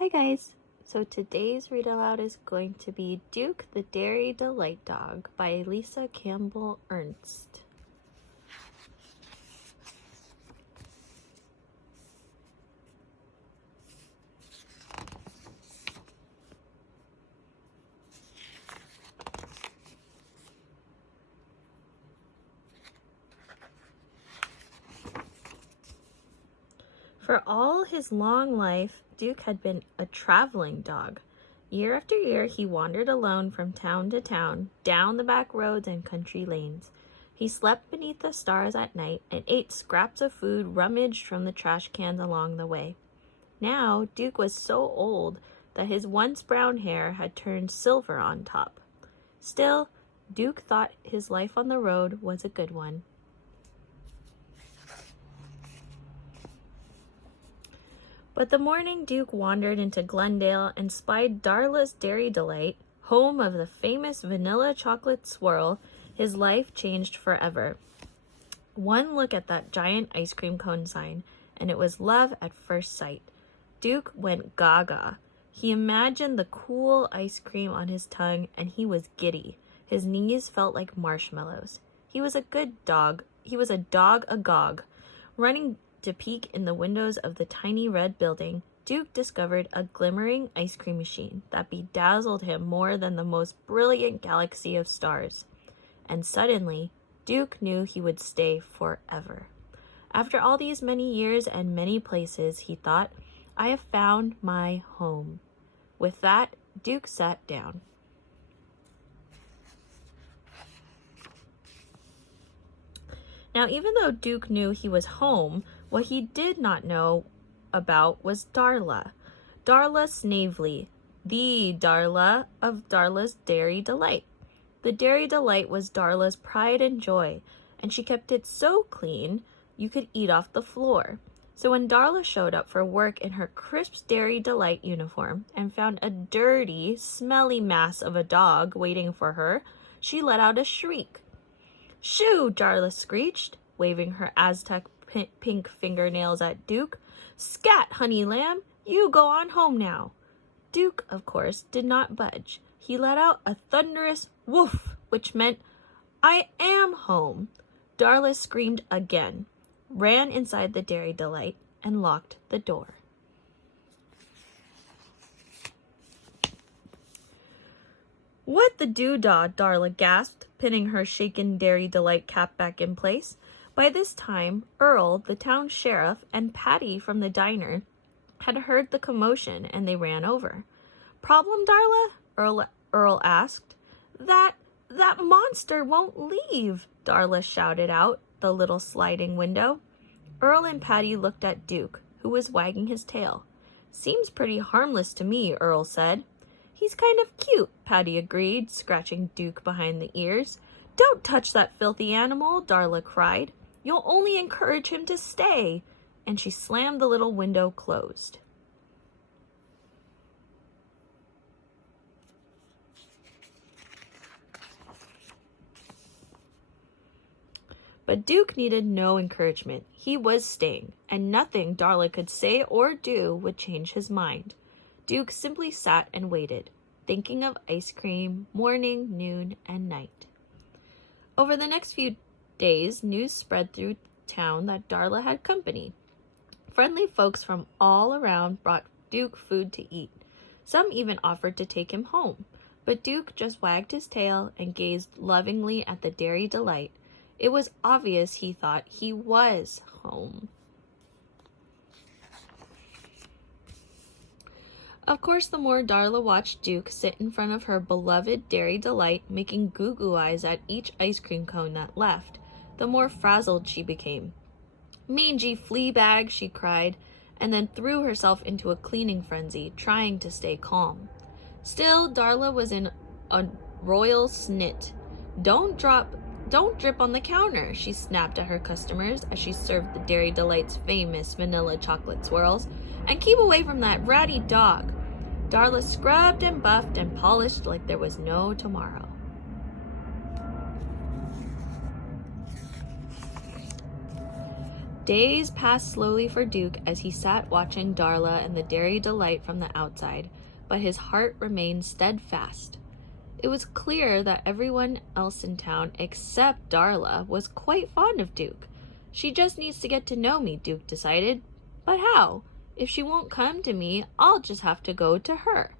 Hi guys! So today's read aloud is going to be Duke the Dairy Delight Dog by Lisa Campbell Ernst. For all his long life, Duke had been a traveling dog. Year after year, he wandered alone from town to town, down the back roads and country lanes. He slept beneath the stars at night and ate scraps of food rummaged from the trash cans along the way. Now, Duke was so old that his once brown hair had turned silver on top. Still, Duke thought his life on the road was a good one. But the morning Duke wandered into Glendale and spied Darla's Dairy Delight, home of the famous vanilla chocolate swirl, his life changed forever. One look at that giant ice cream cone sign, and it was love at first sight. Duke went gaga. He imagined the cool ice cream on his tongue, and he was giddy. His knees felt like marshmallows. He was a good dog. He was a dog agog. Running to peek in the windows of the tiny red building, Duke discovered a glimmering ice cream machine that bedazzled him more than the most brilliant galaxy of stars. And suddenly, Duke knew he would stay forever. After all these many years and many places, he thought, I have found my home. With that, Duke sat down. Now, even though Duke knew he was home, what he did not know about was Darla. Darla Snavely, the Darla of Darla's Dairy Delight. The Dairy Delight was Darla's pride and joy, and she kept it so clean you could eat off the floor. So when Darla showed up for work in her crisp Dairy Delight uniform and found a dirty, smelly mass of a dog waiting for her, she let out a shriek. Shoo! Darla screeched, waving her Aztec pink fingernails at Duke. Scat, honey lamb! You go on home now. Duke, of course, did not budge. He let out a thunderous woof, which meant, I am home. Darla screamed again, ran inside the Dairy Delight, and locked the door. What the doodah, Darla gasped, pinning her shaken Dairy Delight cap back in place. By this time, Earl, the town sheriff, and Patty from the diner had heard the commotion, and they ran over. Problem, Darla? Earl asked. That monster won't leave, Darla shouted out the little sliding window. Earl and Patty looked at Duke, who was wagging his tail. Seems pretty harmless to me, Earl said. He's kind of cute, Patty agreed, scratching Duke behind the ears. Don't touch that filthy animal, Darla cried. You'll only encourage him to stay. And she slammed the little window closed. But Duke needed no encouragement. He was staying, and nothing Darla could say or do would change his mind. Duke simply sat and waited, thinking of ice cream, morning, noon, and night. Over the next few days, news spread through town that Darla had company. Friendly folks from all around brought Duke food to eat. Some even offered to take him home, but Duke just wagged his tail and gazed lovingly at the Dairy Delight. It was obvious he thought he was home. Of course, the more Darla watched Duke sit in front of her beloved Dairy Delight, making goo-goo eyes at each ice cream cone that left, the more frazzled she became. Mangy flea bag, she cried, and then threw herself into a cleaning frenzy, trying to stay calm. Still, Darla was in a royal snit. Don't drip on the counter, she snapped at her customers as she served the Dairy Delight's famous vanilla chocolate swirls. And keep away from that ratty dog. Darla scrubbed and buffed and polished like there was no tomorrow. Days passed slowly for Duke as he sat watching Darla and the Dairy Delight from the outside, but his heart remained steadfast. It was clear that everyone else in town except Darla was quite fond of Duke. She just needs to get to know me, Duke decided. But how? If she won't come to me, I'll just have to go to her.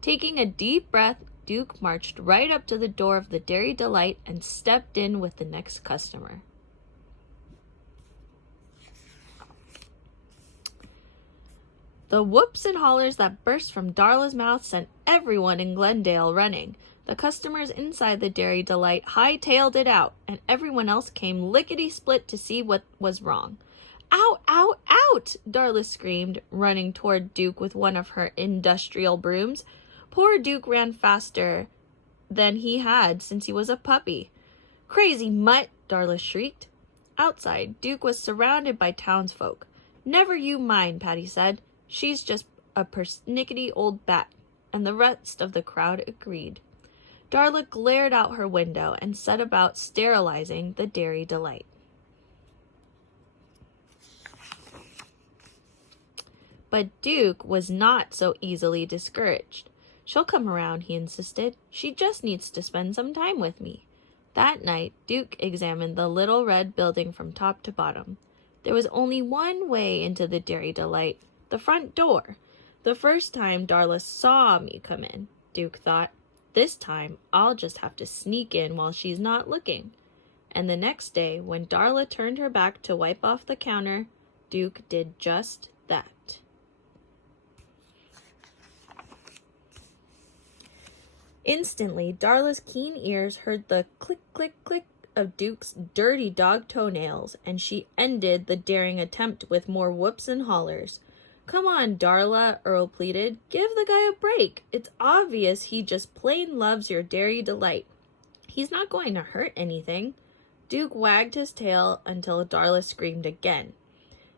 Taking a deep breath, Duke marched right up to the door of the Dairy Delight and stepped in with the next customer. The whoops and hollers that burst from Darla's mouth sent everyone in Glendale running. The customers inside the Dairy Delight hightailed it out, and everyone else came lickety-split to see what was wrong. "Ow, ow, out!" Darla screamed, running toward Duke with one of her industrial brooms. Poor Duke ran faster than he had since he was a puppy. "Crazy mutt!" Darla shrieked. Outside, Duke was surrounded by townsfolk. "Never you mind," Patty said. "She's just a persnickety old bat," and the rest of the crowd agreed. Darla glared out her window and set about sterilizing the Dairy Delight. But Duke was not so easily discouraged. "She'll come around," he insisted. "She just needs to spend some time with me." That night, Duke examined the little red building from top to bottom. There was only one way into the Dairy Delight, the front door. The first time Darla saw me come in, Duke thought. This time, I'll just have to sneak in while she's not looking. And the next day, when Darla turned her back to wipe off the counter, Duke did just that. Instantly, Darla's keen ears heard the click, click, click of Duke's dirty dog toenails, and she ended the daring attempt with more whoops and hollers. "Come on, Darla," Earl pleaded. "Give the guy a break. It's obvious he just plain loves your Dairy Delight. He's not going to hurt anything." Duke wagged his tail until Darla screamed again.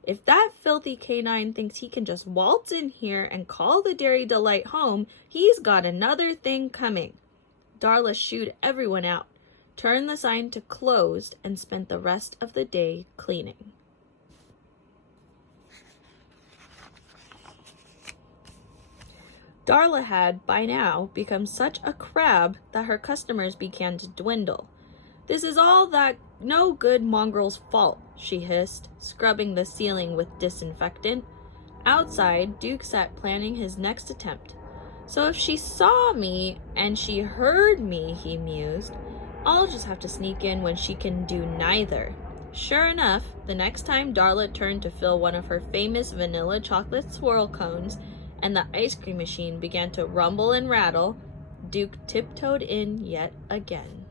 "If that filthy canine thinks he can just waltz in here and call the Dairy Delight home, he's got another thing coming." Darla shooed everyone out, turned the sign to closed, and spent the rest of the day cleaning. Darla had, by now, become such a crab that her customers began to dwindle. "This is all that no-good mongrel's fault," she hissed, scrubbing the ceiling with disinfectant. Outside, Duke sat planning his next attempt. "So if she saw me and she heard me," he mused, "I'll just have to sneak in when she can do neither." Sure enough, the next time Darla turned to fill one of her famous vanilla chocolate swirl cones, and the ice cream machine began to rumble and rattle, Duke tiptoed in yet again.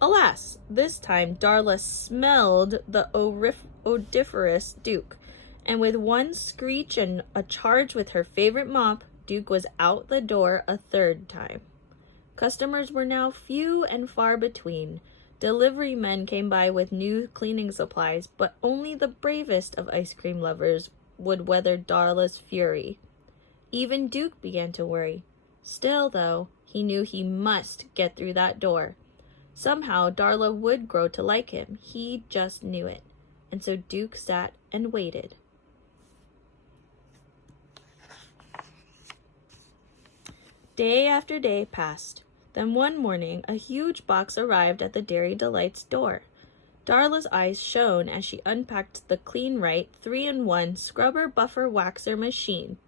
Alas, this time Darla smelled the odoriferous Duke, and with one screech and a charge with her favorite mop, Duke was out the door a third time. Customers were now few and far between. Delivery men came by with new cleaning supplies, but only the bravest of ice cream lovers would weather Darla's fury. Even Duke began to worry. Still, though, he knew he must get through that door. Somehow, Darla would grow to like him. He just knew it. And so Duke sat and waited. Day after day passed. Then one morning, a huge box arrived at the Dairy Delight's door. Darla's eyes shone as she unpacked the Clean Right 3-in-1 Scrubber Buffer Waxer machine.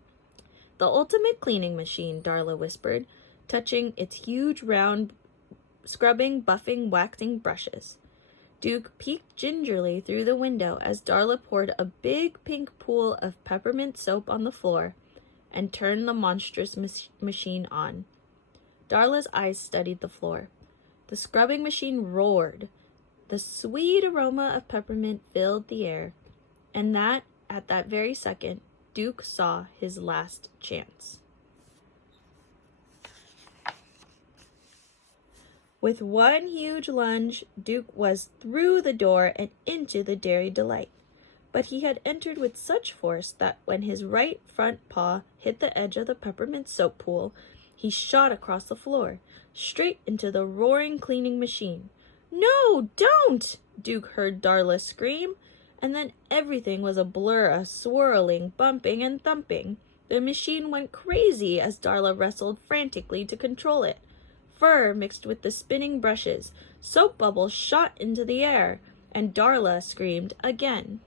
"The ultimate cleaning machine," Darla whispered, touching its huge round scrubbing, buffing, waxing brushes. Duke peeked gingerly through the window as Darla poured a big pink pool of peppermint soap on the floor and turned the monstrous machine on. Darla's eyes studied the floor. The scrubbing machine roared. The sweet aroma of peppermint filled the air, and at that very second, Duke saw his last chance. With one huge lunge, Duke was through the door and into the Dairy Delight. But he had entered with such force that when his right front paw hit the edge of the peppermint soap pool, he shot across the floor, straight into the roaring cleaning machine. "No, don't!" Duke heard Darla scream, and then everything was a blur of swirling, bumping, and thumping. The machine went crazy as Darla wrestled frantically to control it. Fur mixed with the spinning brushes, soap bubbles shot into the air, and Darla screamed again.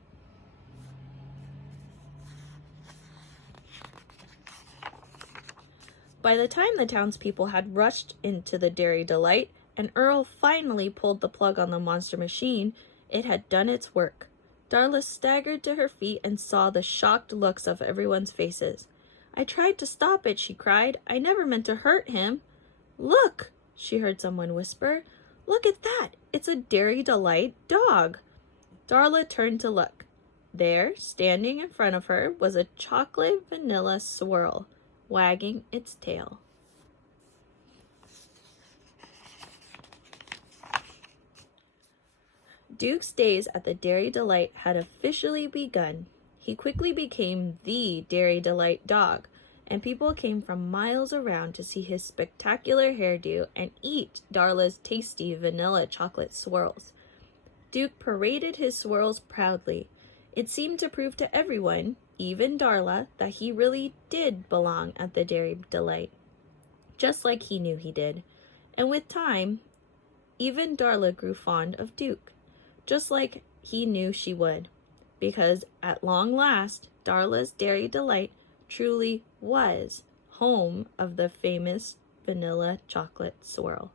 By the time the townspeople had rushed into the Dairy Delight, and Earl finally pulled the plug on the monster machine, it had done its work. Darla staggered to her feet and saw the shocked looks of everyone's faces. "I tried to stop it," she cried. "I never meant to hurt him." "Look," she heard someone whisper. "Look at that. It's a Dairy Delight dog." Darla turned to look. There, standing in front of her, was a chocolate vanilla swirl, wagging its tail. Duke's days at the Dairy Delight had officially begun. He quickly became the Dairy Delight dog, and people came from miles around to see his spectacular hairdo and eat Darla's tasty vanilla chocolate swirls. Duke paraded his swirls proudly. It seemed to prove to everyone, even Darla, that he really did belong at the Dairy Delight, just like he knew he did. And with time, even Darla grew fond of Duke, just like he knew she would, because at long last, Darla's Dairy Delight truly was home of the famous vanilla chocolate swirl.